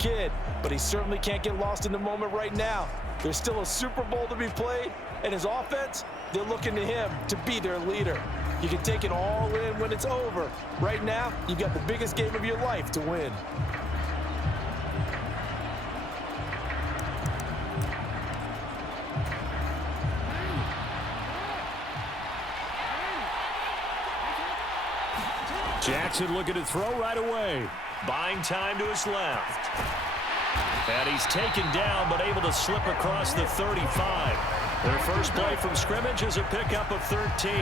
kid, but he certainly can't get lost in the moment right now. There's still a Super Bowl to be played, and his offense, they're looking to him to be their leader. You can take it all in when it's over. Right now, you've got the biggest game of your life to win. Jackson looking to throw right away. Buying time to his left. And he's taken down, but able to slip across the 35. Their first play from scrimmage is a pickup of 13.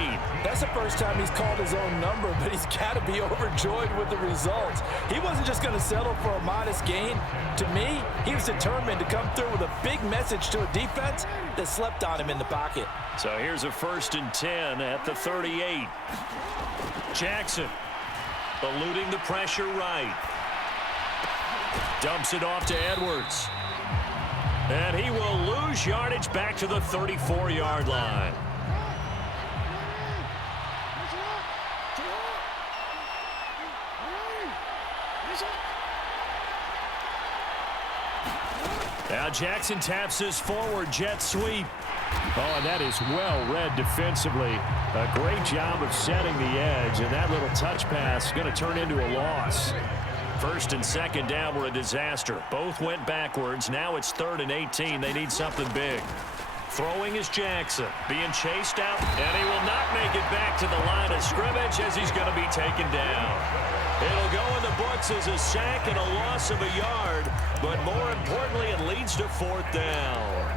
That's the first time he's called his own number, but he's got to be overjoyed with the results. He wasn't just going to settle for a modest gain. To me, he was determined to come through with a big message to a defense that slept on him in the pocket. So here's a 1st and 10 at the 38. Jackson eluding the pressure right. Dumps it off to Edwards. And he will lose yardage back to the 34-yard line. Now Jackson taps his forward jet sweep. Oh, and that is well read defensively. A great job of setting the edge, and that little touch pass is going to turn into a loss. 1st and 2nd down were a disaster. Both went backwards. Now it's 3rd and 18. They need something big. Throwing is Jackson. Being chased out, and he will not make it back to the line of scrimmage as he's going to be taken down. It'll go in the books as a sack and a loss of a yard, but more importantly, it leads to 4th down.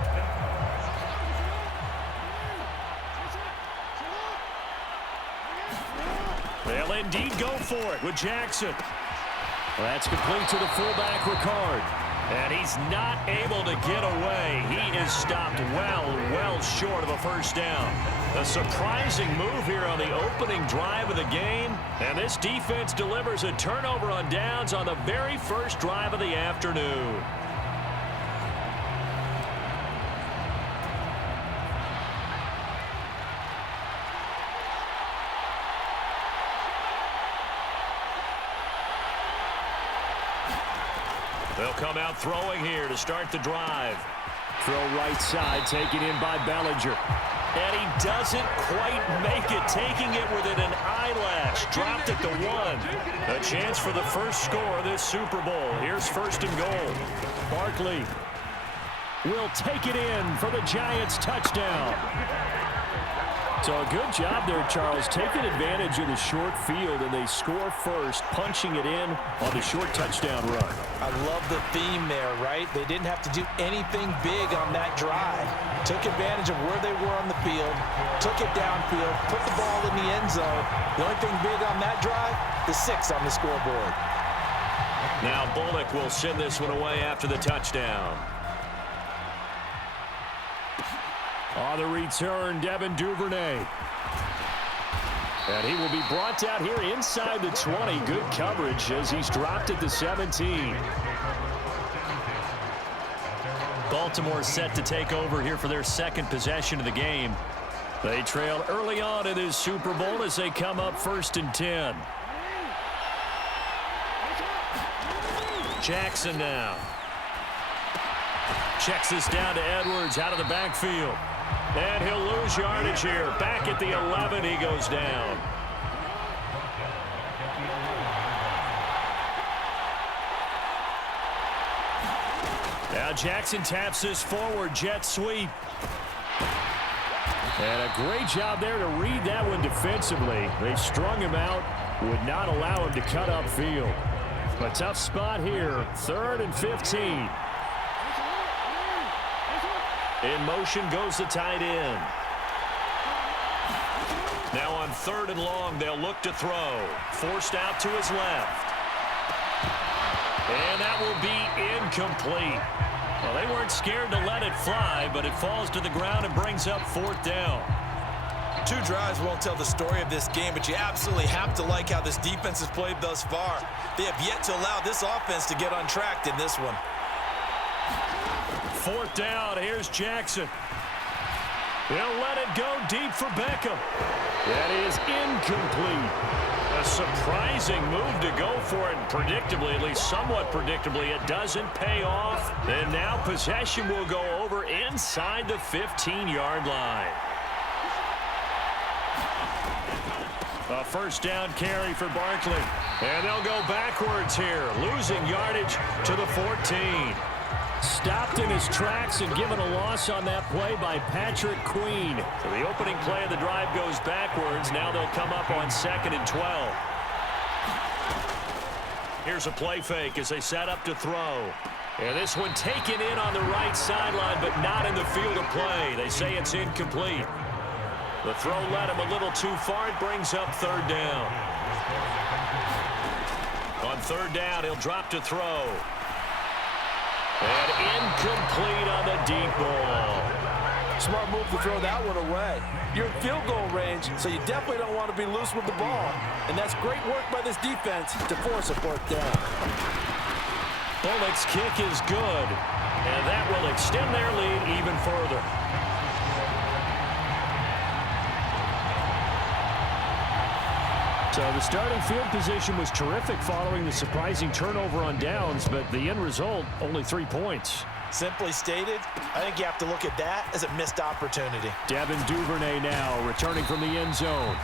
They'll indeed go for it with Jackson. Well, that's complete to the fullback, Ricard. And he's not able to get away. He is stopped well short of a 1st down. A surprising move here on the opening drive of the game. And this defense delivers a turnover on downs on the very first drive of the afternoon. They'll come out throwing here to start the drive. Throw right side, taken in by Bellinger. And he doesn't quite make it, taking it within an eyelash. Dropped at the 1. A chance for the first score of this Super Bowl. Here's 1st and goal. Barkley will take it in for the Giants touchdown. So a good job there, Charles, taking advantage of the short field, and they score first, punching it in on the short touchdown run. I love the theme there, right? They didn't have to do anything big on that drive. Took advantage of where they were on the field, took it downfield, put the ball in the end zone. The only thing big on that drive, the 6 on the scoreboard. Now Bullock will send this one away after the touchdown. On the return, Devin Duvernay. And he will be brought down here inside the 20. Good coverage as he's dropped at the 17. Baltimore set to take over here for their 2nd possession of the game. They trail early on in this Super Bowl as they come up 1st and 10. Jackson now. Checks this down to Edwards out of the backfield. And he'll lose yardage here. Back at the 11, he goes down. Now Jackson taps this forward jet sweep. And a great job there to read that one defensively. They strung him out, would not allow him to cut upfield. A tough spot here, 3rd and 15. In motion goes the tight end. Now on 3rd and long, they'll look to throw. Forced out to his left. And that will be incomplete. Well, they weren't scared to let it fly, but it falls to the ground and brings up 4th down. 2 drives won't tell the story of this game, but you absolutely have to like how this defense has played thus far. They have yet to allow this offense to get untracked in this one. 4th down, here's Jackson. He'll let it go deep for Beckham. That is incomplete. A surprising move to go for it, and predictably, at least somewhat predictably, it doesn't pay off. And now possession will go over inside the 15-yard line. A first down carry for Barkley. And they'll go backwards here, losing yardage to the 14. Stopped in his tracks and given a loss on that play by Patrick Queen. So the opening play of the drive goes backwards. Now they'll come up on 2nd and 12. Here's a play fake as they set up to throw. And this one taken in on the right sideline, but not in the field of play. They say it's incomplete. The throw led him a little too far. It brings up 3rd down. On 3rd down, he'll drop to throw. And incomplete on the deep ball. Smart move to throw that one away. You're in field goal range, so you definitely don't want to be loose with the ball. And that's great work by this defense to force a 4th down. Bullock's kick is good, and that will extend their lead even further. So the starting field position was terrific following the surprising turnover on downs, but the end result, only 3 points. Simply stated, I think you have to look at that as a missed opportunity. Devin Duvernay now returning from the end zone.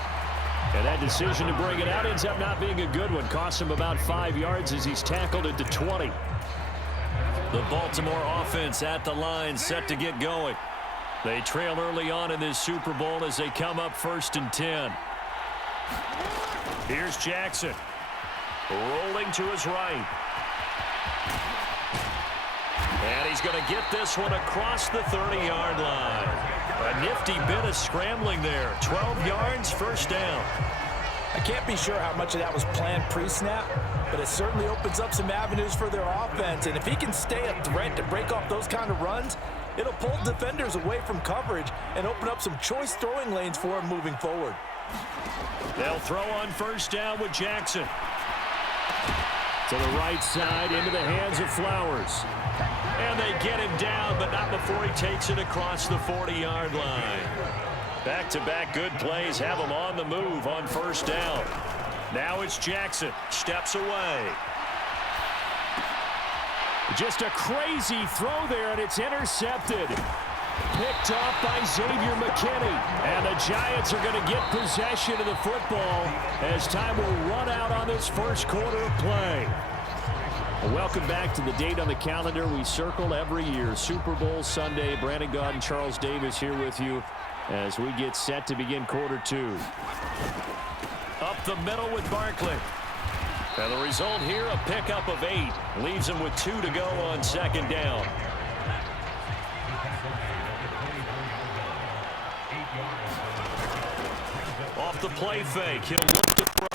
And that decision to bring it out ends up not being a good one. Costs him about 5 yards as he's tackled it to 20. The Baltimore offense at the line, set to get going. They trail early on in this Super Bowl as they come up 1st and 10. Here's Jackson. Rolling to his right. And he's going to get this one across the 30-yard line. A nifty bit of scrambling there. 12 yards, 1st down. I can't be sure how much of that was planned pre-snap, but it certainly opens up some avenues for their offense. And if he can stay a threat to break off those kind of runs, it'll pull defenders away from coverage and open up some choice throwing lanes for him moving forward. They'll throw on 1st down with Jackson. To the right side, into the hands of Flowers. And they get him down, but not before he takes it across the 40-yard line. Back-to-back good plays have him on the move on 1st down. Now it's Jackson. Steps away. Just a crazy throw there, and it's intercepted. Picked off by Xavier McKinney. And the Giants are going to get possession of the football as time will run out on this 1st quarter of play. Well, welcome back to the date on the calendar we circle every year. Super Bowl Sunday. Brandon Gaud and Charles Davis here with you as we get set to begin quarter 2. Up the middle with Barkley. And the result here, a pickup of 8. Leaves him with 2 to go on 2nd down. Off the play fake, he'll look to throw.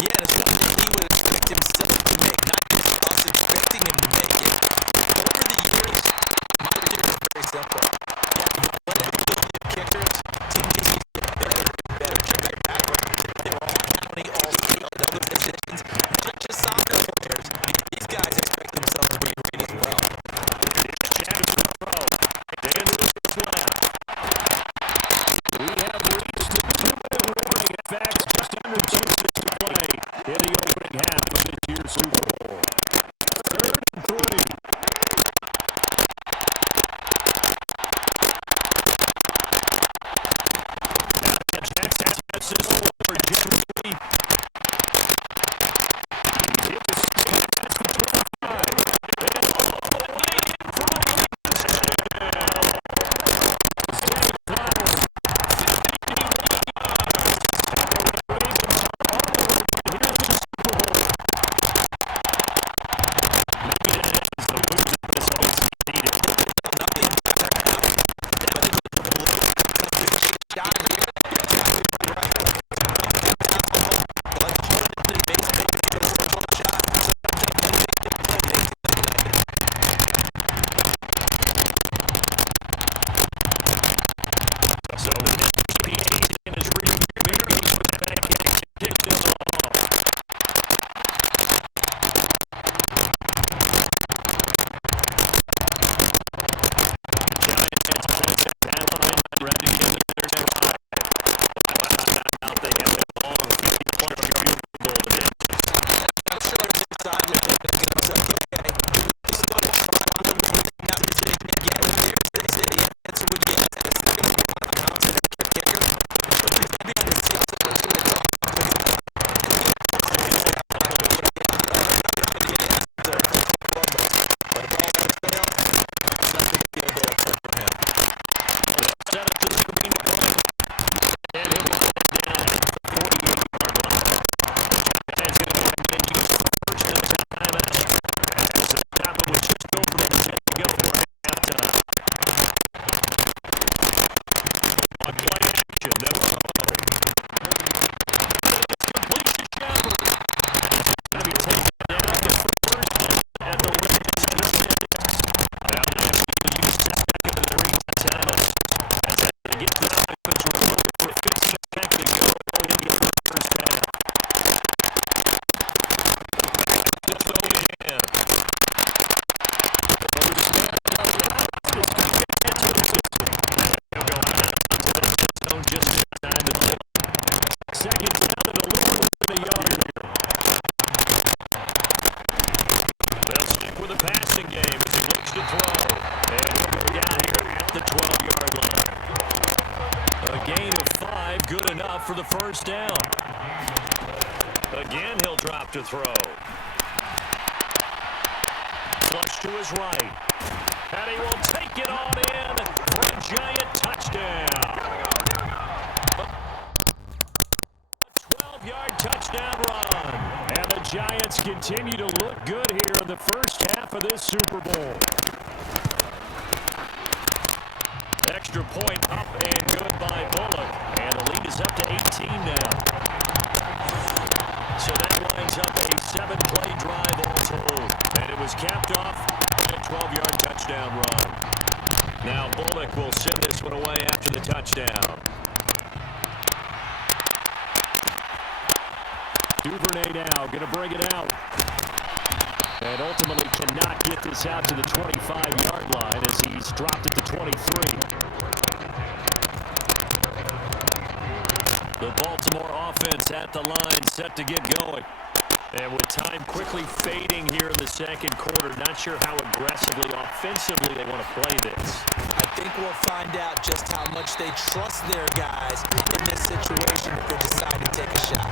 Yeah, and it's something he would expect himself to make, not just us expecting him to make it. Over the years, my theory is very simple. Yeah, when it comes to kickers, teams just get better and better. Check their background. They were all county, all state, and other positions. Not just soccer players. These guys expect themselves to be great as well. Jackson throw. Dan Lewis left. We have reached the 2-minute warning. In fact, just under 2 minutes to play in the opening half of this year's Super Bowl. 3rd and 3. Jackson passes for Jim Sweep. It's a straight pass to 25. And all the way in for the touchdown. Sammy Flowers, 51 yards. And the Ravens are on the road here in the Super Bowl. Maybe that is the move that this offense needed. So in his rearview mirror, he puts back in and kicks this off. Giants point at that line, ready to get their drive. Out they have it long. Field goal to them. I'm sure they're inside looking at it. It's like, okay, we still want to run the movie. Not to say again, here's the city. That's what we get. That's the thing we want to announce it. Kicker. But he's going to be on the 6th. Set up to the screen. And he'll put it down at the 48-yard line. Giants going to go ahead and use the first of the timeout. As the top of was just over the set to go for halftime. On play action, they'll go. It's complete to Shepard. Going to be taken down to first at the Ravens 36. Now they're going to use the second of the recent timeouts. As they get to the offense report for 15 seconds to go into the first half. To throw again. Over the snap. It's going to get to the system. He'll go out into the end zone just in time to throw. Second down and a little more than a yard here. They'll stick with the passing game as he looks to throw. And he'll go down here at the 12-yard line. A gain of 5, good enough for the first down. Again, he'll drop to throw. Flush to his right. And he will take it on in for a Giant touchdown. A 12-yard touchdown run. And the Giants continue to look good here in the first half of this Super Bowl. Extra point up and good by Bullock. And the lead is up to 18 now. So that lines up a 7-play drive all told. And it was capped off by a 12-yard touchdown run. Now Bullock will send this one away after the touchdown. Duvernay now going to bring it out. And ultimately cannot get this out to the 25-yard line as he's dropped at the 23. The Baltimore offense at the line, set to get going. And with time quickly fading here in the second quarter, not sure how aggressively, offensively they want to play this. I think we'll find out just how much they trust their guys in this situation if they decide to take a shot.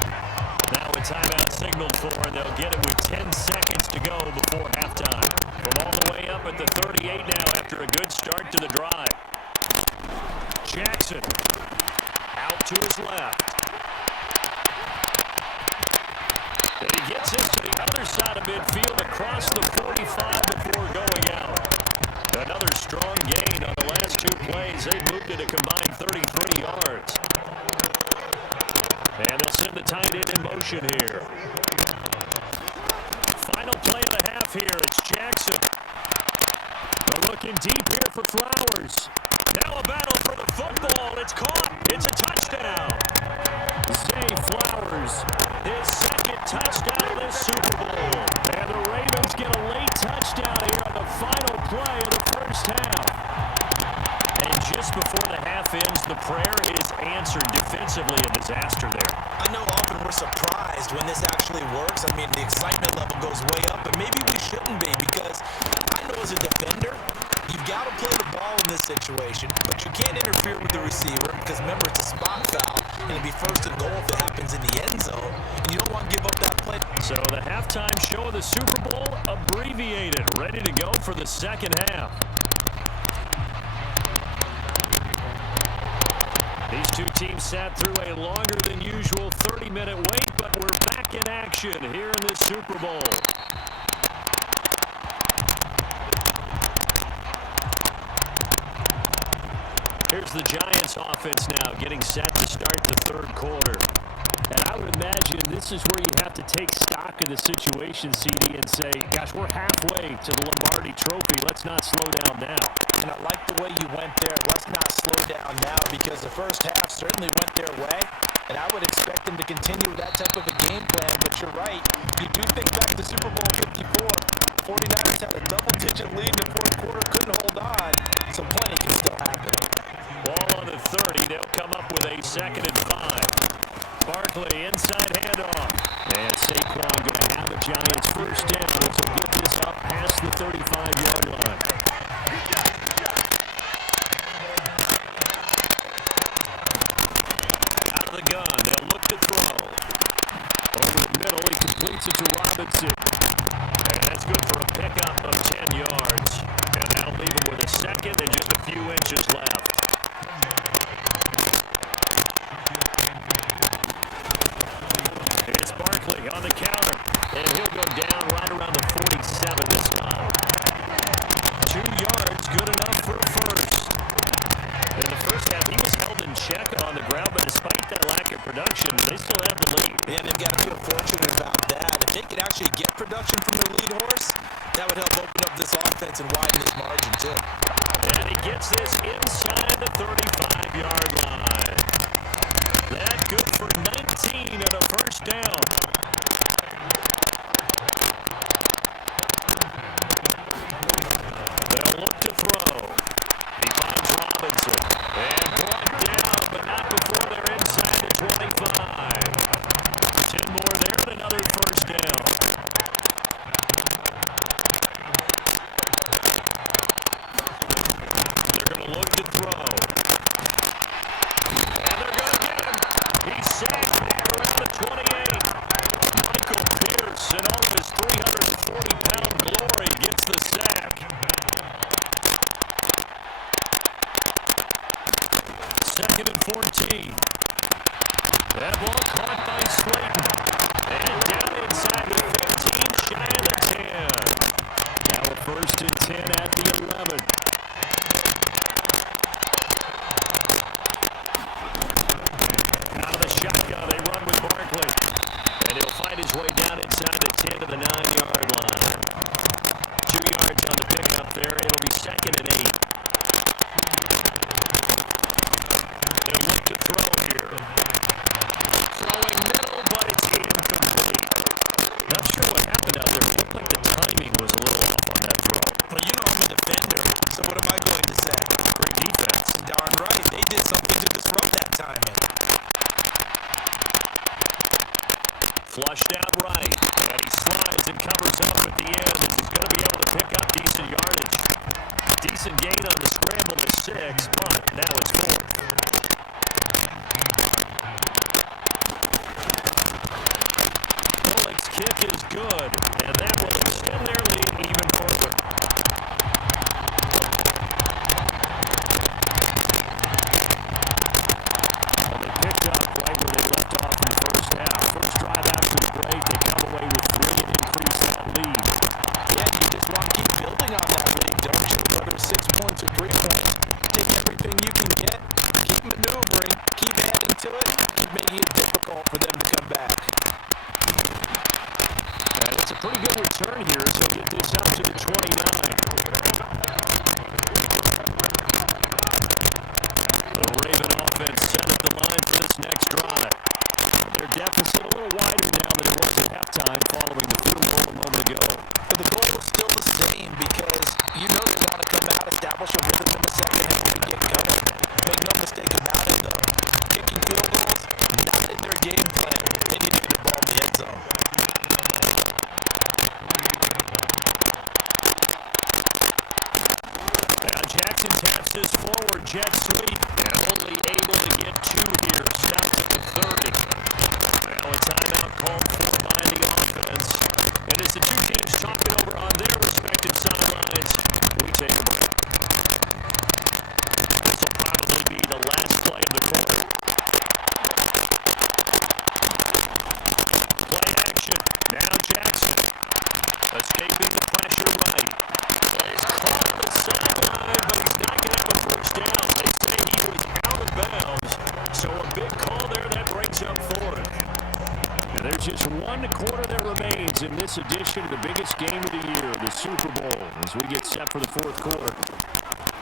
Now a timeout signaled for, and they'll get it with 10 seconds to go before halftime. From all the way up at the 38 now after a good start to the drive. Jackson out to his left. And he gets it to the other side of midfield across the 45 before going out. Another strong gain on the last 2 plays. They moved it a combined 33 yards. And they'll send the tight end in motion here. Final play of the half here. It's Jackson. They're looking deep here for Flowers. Now a battle for the football. It's caught. It's a touchdown. Zay Flowers, his second touchdown of this Super Bowl. And the Ravens get a late touchdown here on the final play of the first half. And just before the half ends, the prayer is answered. Defensively, a disaster there. I know often we're surprised when this actually works. I mean, the excitement level goes way up, but maybe we shouldn't be, because I know as a defender, you've got to play the ball in this situation, but you can't interfere with the receiver because, remember, it's a spot foul, and it'd be first and goal if it happens in the end zone, and you don't want to give up that play. So the halftime show of the Super Bowl abbreviated, ready to go for the second half. These two teams sat through a longer than usual 30-minute wait, but we're back in action here in this Super Bowl. Here's the Giants offense now getting set to start the third quarter. And I would imagine this is where you have to take stock of the situation, CD, and say, gosh, we're halfway to the Lombardi Trophy. Let's not slow down now. And I like the way you went there. Let's not slow down now, because the first half certainly went their way. And I would expect them to continue with that type of a game plan. But you're right. You do think back to Super Bowl 54. 49ers had a double-digit lead in the fourth quarter, couldn't hold on. So plenty can still happen. Ball on the 30. They'll come up with a 2nd and 5. Barkley, inside handoff. And Saquon going to have a Giants first down, which will get this up past the 35-yard line. Out of the gun, they'll look to throw. Over the middle, he completes it to Robinson. And that's good for a pickup of 10 yards. And that'll leave him with a second and just a few inches left. It's Barkley on the counter, and he'll go down right around the 47 this time. 2 yards, good enough for a first. In the first half, he was held in check on the ground, but despite that lack of production, they still have the lead. Yeah, they've got to feel fortunate about that. If they could actually get production from their lead horse, that would help open up this offense and widen this margin, too. And he gets this inside the 35-yard line. That good for 19 and a first down. They'll look to throw. He finds Robinson. And brought down, but not before they're inside the 25. 10 more there and another first down. They're going to look to throw. And they're going to get him. He's sacked there around the 28. Michael Pierce, in all of his 340-pound glory, gets the sack. 2nd and 14. That ball caught by Slayton. And down inside the 15, shy of the 10. Now a 1st and 10 at the 11. Out of the shotgun, they run with Barkley. And he'll find his way down inside the 10 to the 9-yard line. 2 yards on the pickup there. It'll be 2nd and 8. They'll look to throw here. Throwing middle, but it's incomplete. Not sure what happened out there. It looked like the timing was a little off on that throw. Well, you know I'm a defender, so what am I going to say? Great defense. Darn right. They did something to disrupt that timing. Flushed out right. And he slides and covers up at the end as he's going to be able to pick up decent yardage. Decent gain on the scramble to 6, but now it's 4th. Bullock's kick is good, and that will extend their lead even further. And they picked up right where they left off in the first half. First drive after the break, they come away with 3 and increase that lead. Yeah, you just want to keep building on that lead, don't you? Whether it's 6 points or 3 points. Take everything you can get, keep maneuvering, keep adding to it, keep making it difficult. difficult for them to come back. And it's a pretty good return here, so get this up to the 29. The Raven offense set at the line for this next drive. Their deficit a little wider now than it was at halftime following the field goal a moment ago. But the goal is still the same because you know they want to come out, establish a rhythm in the second half, and get going. Make no mistake about it, though. Kicking field goals, not in their game plan. They need to get the ball in the end zone. Now Jackson taps his forward jet sweep and only able to get 2 here. Stopped at the 30. Now a timeout called for by the offense. And as the two teams talk it over on their respective sidelines, we take a break. This will probably be the last play of the quarter. Play action. Now Jackson. Escaping the pressure right. He's caught on the sideline, but he's not going to have a first down. They say he was out of bounds. So a big call there that brings up 4th. And there's just 1 quarter that remains in this edition of the biggest game of the year, the Super Bowl, as we get set for the 4th quarter.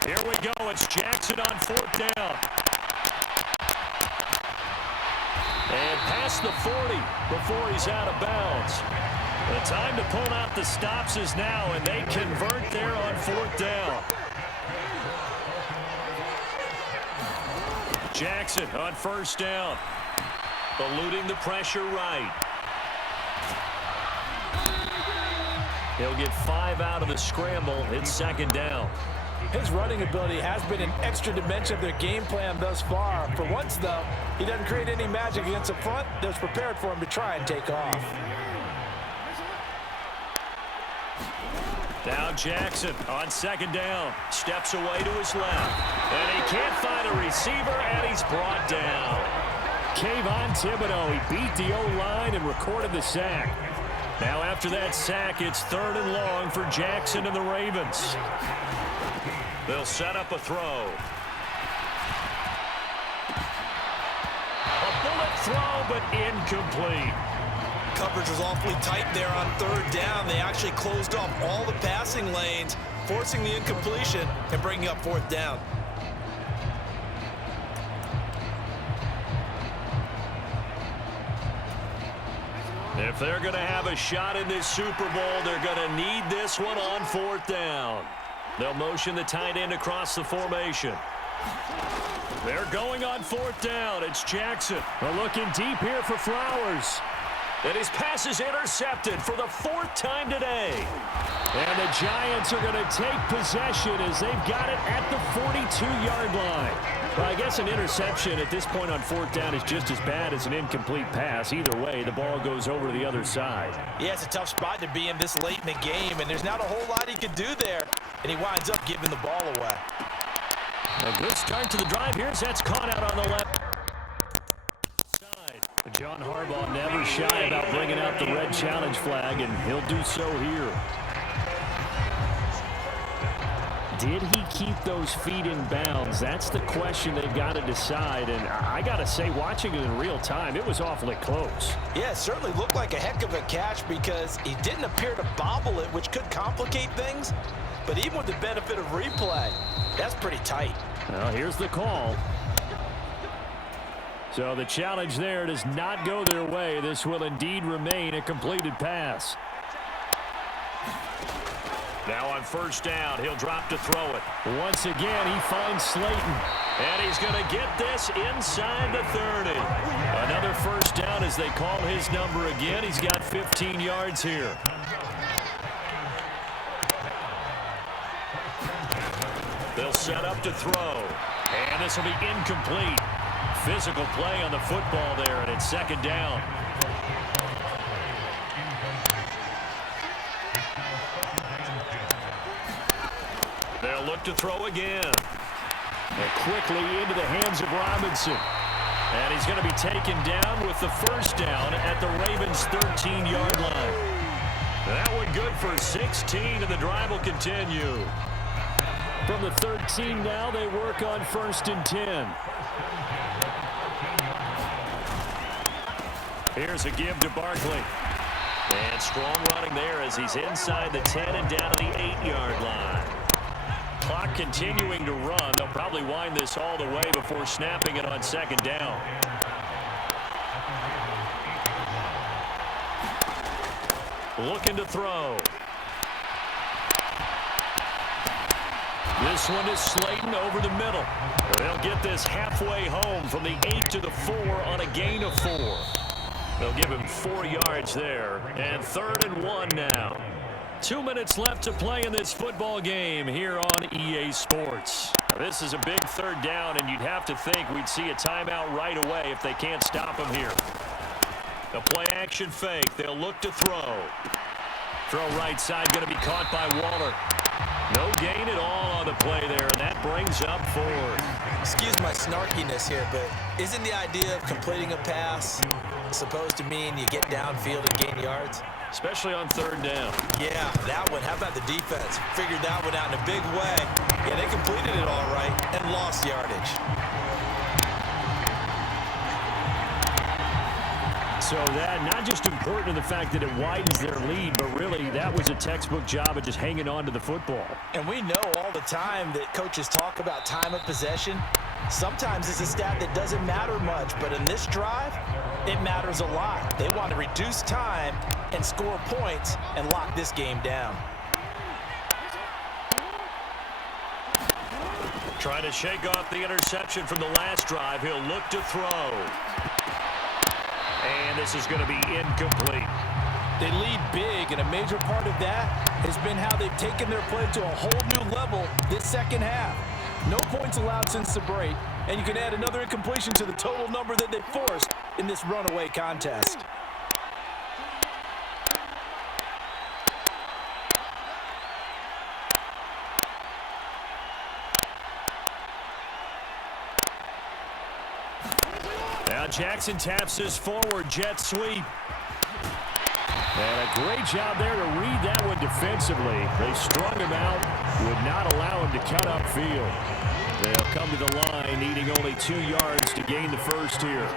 Here we go. It's Jackson on 4th down. And past the 40 before he's out of bounds. The time to pull out the stops is now, and they convert there on 4th down. Jackson on 1st down. Eluding the pressure right. He'll get 5 out of the scramble. It's 2nd down. His running ability has been an extra dimension of their game plan thus far. For once, though, he doesn't create any magic against the front that's prepared for him to try and take off. Now Jackson on 2nd down. Steps away to his left. And he can't find a receiver, and he's brought down. Kayvon Thibodeau, he beat the O-line and recorded the sack. Now after that sack, it's 3rd and long for Jackson and the Ravens. They'll set up a throw. A bullet throw, but incomplete. Coverage was awfully tight there on 3rd down. They actually closed off all the passing lanes, forcing the incompletion and bringing up 4th down. If they're going to have a shot in this Super Bowl, they're going to need this one on 4th down. They'll motion the tight end across the formation. They're going on 4th down. It's Jackson. Looking deep here for Flowers. And his pass is intercepted for the 4th time today. And the Giants are going to take possession as they've got it at the 42-yard line. Well, I guess an interception at this point on 4th down is just as bad as an incomplete pass. Either way, the ball goes over to the other side. Yeah, it's a tough spot to be in this late in the game, and there's not a whole lot he can do there, and he winds up giving the ball away. A good start to the drive here as that's caught out on the left side. John Harbaugh never shy about bringing out the red challenge flag, and he'll do so here. Did he keep those feet in bounds? That's the question they've got to decide. And I got to say, watching it in real time, it was awfully close. Yeah, it certainly looked like a heck of a catch because he didn't appear to bobble it, which could complicate things. But even with the benefit of replay, that's pretty tight. Well, here's the call. So the challenge there does not go their way. This will indeed remain a completed pass. Now on 1st down, he'll drop to throw it. Once again, he finds Slayton. And he's going to get this inside the 30. Another 1st down as they call his number again. He's got 15 yards here. They'll set up to throw. And this will be incomplete. Physical play on the football there, and it's 2nd down. They'll look to throw again. And quickly into the hands of Robinson. And he's going to be taken down with the 1st down at the Ravens' 13-yard line. That one good for 16, and the drive will continue. From the 13 now, they work on 1st and 10. Here's a give to Barkley. And strong running there as he's inside the 10 and down to the 8-yard line. Clock continuing to run. They'll probably wind this all the way before snapping it on second down. Looking to throw. This one is Slayton over the middle. They'll get this halfway home from the 8 to the 4 on a gain of 4. They'll give him 4 yards there. And 3rd and 1 now. 2 minutes left to play in this football game here on EA Sports. Now, this is a big 3rd down, and you'd have to think we'd see a timeout right away if they can't stop him here. The play action fake. They'll look to throw. Throw right side, going to be caught by Waller. No gain at all on the play there, and that brings up 4. Excuse my snarkiness here, but isn't the idea of completing a pass supposed to mean you get downfield and gain yards? Especially on 3rd down. Yeah, that one. How about the defense? Figured that one out in a big way. Yeah, they completed it all right and lost yardage. So that not just important in the fact that it widens their lead, but really that was a textbook job of just hanging on to the football. And we know all the time that coaches talk about time of possession. Sometimes it's a stat that doesn't matter much, but in this drive, it matters a lot. They want to reduce time and score points and lock this game down. Trying to shake off the interception from the last drive. He'll look to throw. And this is going to be incomplete. They lead big, and a major part of that has been how they've taken their play to a whole new level this second half. No points allowed since the break, and you can add another incompletion to the total number that they forced in this runaway contest. Now Jackson taps this forward jet sweep. And a great job there to read that one defensively. They strung him out, would not allow him to cut upfield. They'll come to the line, needing only 2 yards to gain the first here.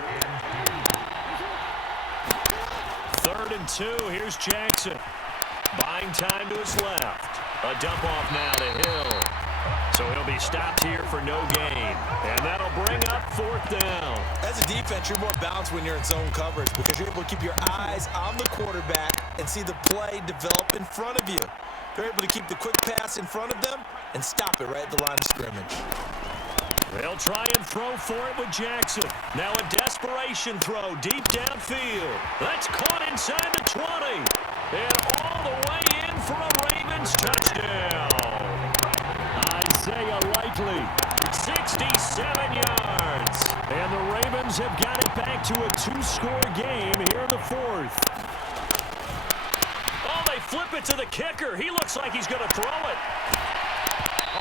3rd and 2, here's Jackson. Buying time to his left. A dump off now to Hill. So he'll be stopped here for no gain. And that'll bring up 4th down. As a defense, you're more balanced when you're in zone coverage because you're able to keep your eyes on the quarterback and see the play develop in front of you. They're able to keep the quick pass in front of them and stop it right at the line of scrimmage. They'll try and throw for it with Jackson. Now a desperation throw deep downfield. That's caught inside the 20. And all the way in for a Ravens touchdown. Isaiah Likely, 67 yards. And the Ravens have got it back to a 2-score game here in the 4th. Oh, they flip it to the kicker. He looks like he's going to throw it.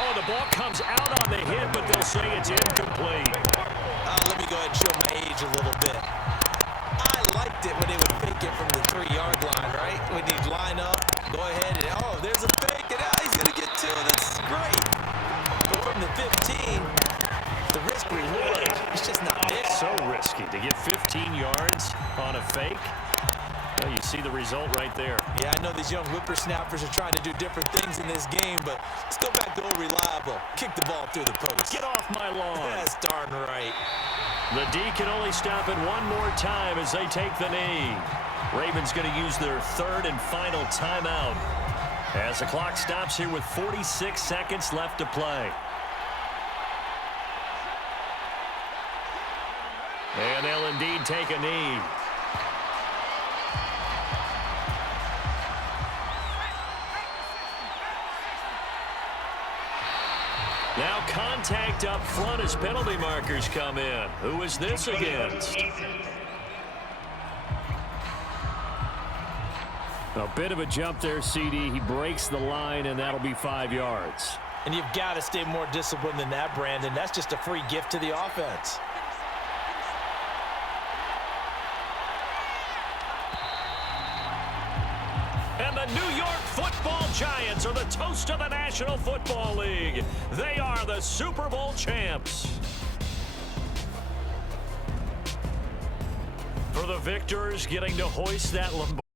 Oh, the ball comes out on the hit, but they'll say it's incomplete. Let me go ahead and show my age a little bit. I liked it when they would fake it from the 3-yard line, right? When you'd line up, go ahead and, oh, there's a fake, and he's going to get 2. That's great. But from the 15, the risk reward is just not there. So risky to get 15 yards on a fake. Well, you see the result right there. Yeah, I know these young whippersnappers are trying to do different things in this game, but let's go back to old reliable. Kick the ball through the post. Get off my lawn. That's darn right. The D can only stop it one more time as they take the knee. Ravens going to use their 3rd and final timeout as the clock stops here with 46 seconds left to play. And they'll indeed take a knee. Now contact up front as penalty markers come in. Who is this against? A bit of a jump there, CD. He breaks the line, and that'll be 5 yards. And you've got to stay more disciplined than that, Brandon. That's just a free gift to the offense. And the New York Football Giants are the toast of the National Football League. They are the Super Bowl champs. For the victors getting to hoist that Lombardi